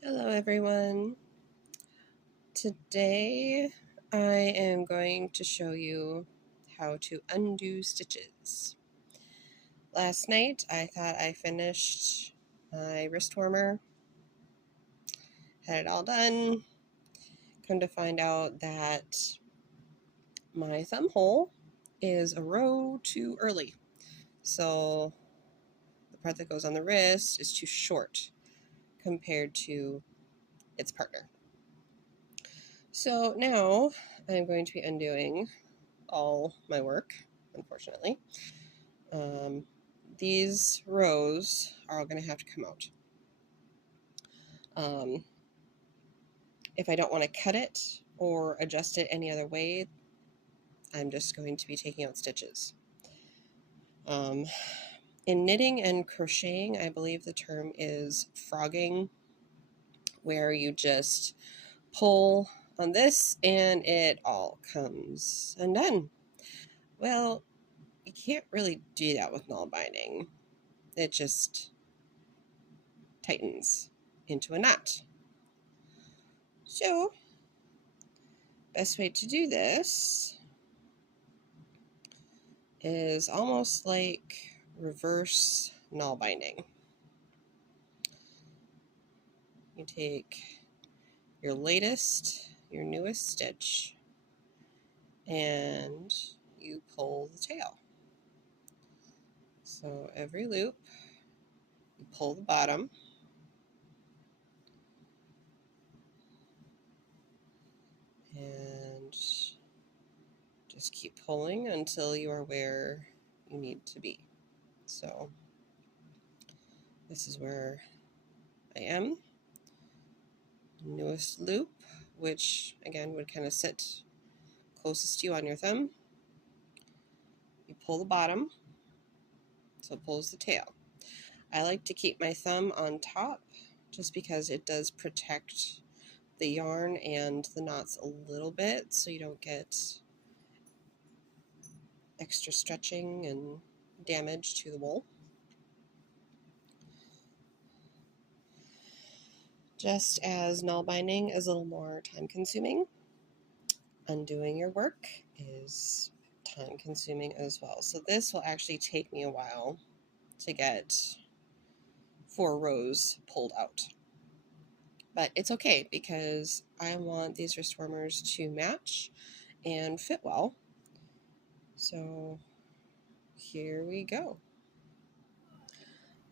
Hello everyone. Today I am going to show you how to undo stitches. Last night I thought I finished my wrist warmer, had it all done. Come to find out that my thumb hole is a row too early. So the part that goes on the wrist is too short compared to its partner. So now I'm going to be undoing all my work, unfortunately. Um, these rows are all going to have to come out. If I don't want to cut it or adjust it any other way, I'm just going to be taking out stitches. In knitting and crocheting, I believe the term is frogging, where you just pull on this and it all comes undone. Well, you can't really do that with null binding. It just tightens into a knot. So, best way to do this is almost like reverse null binding. You take your newest stitch, and you pull the tail. So every loop, you pull the bottom, and just keep pulling until you are where you need to be. So this is where I am. Newest loop, which again would kind of sit closest to you on your thumb. You pull the bottom, so it pulls the tail. I like to keep my thumb on top just because it does protect the yarn and the knots a little bit, so you don't get extra stretching and damage to the wool. Just as null binding is a little more time consuming, undoing your work is time consuming as well. So this will actually take me a while to get 4 rows pulled out. But it's okay because I want these wrist warmers to match and fit well. So here we go.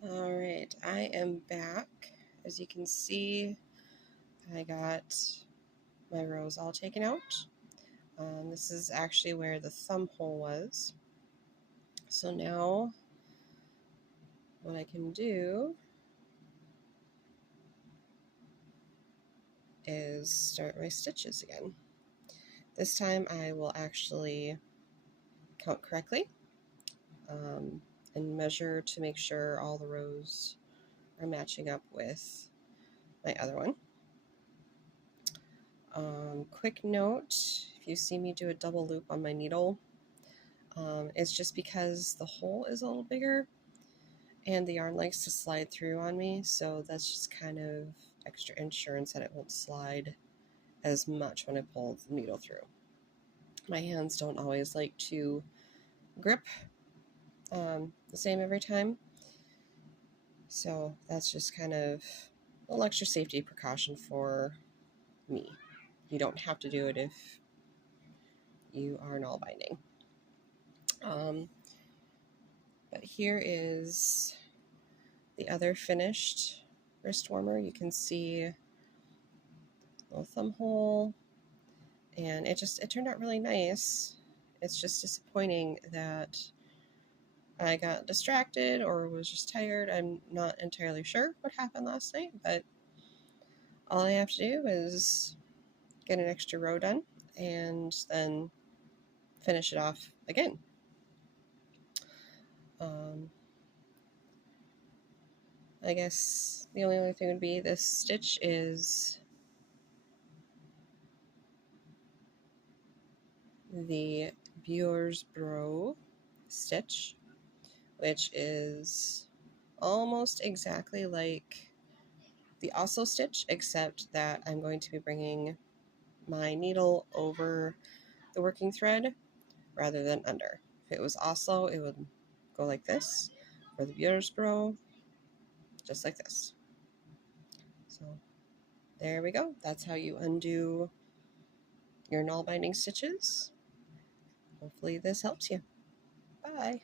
All right, I am back. As you can see, I got my rows all taken out. This is actually where the thumb hole was. So now what I can do is start my stitches again. This time I will actually count correctly and measure to make sure all the rows are matching up with my other one. Quick note, if you see me do a double loop on my needle, it's just because the hole is a little bigger and the yarn likes to slide through on me, so that's just kind of extra insurance that it won't slide as much when I pull the needle through. My hands don't always like to grip the same every time, so that's just kind of a little extra safety precaution for me. You don't have to do it if you are null binding. But here is the other finished wrist warmer. You can see a little thumb hole, and it turned out really nice. It's just disappointing that I got distracted or was just tired. I'm not entirely sure what happened last night, but all I have to do is get an extra row done and then finish it off again. I guess the only other thing would be this stitch is the Bro stitch, which is almost exactly like the also stitch, except that I'm going to be bringing my needle over the working thread rather than under. If it was also, it would go like this. For the viewers row, just like this. So there we go. That's how you undo your null binding stitches. Hopefully this helps you. Bye.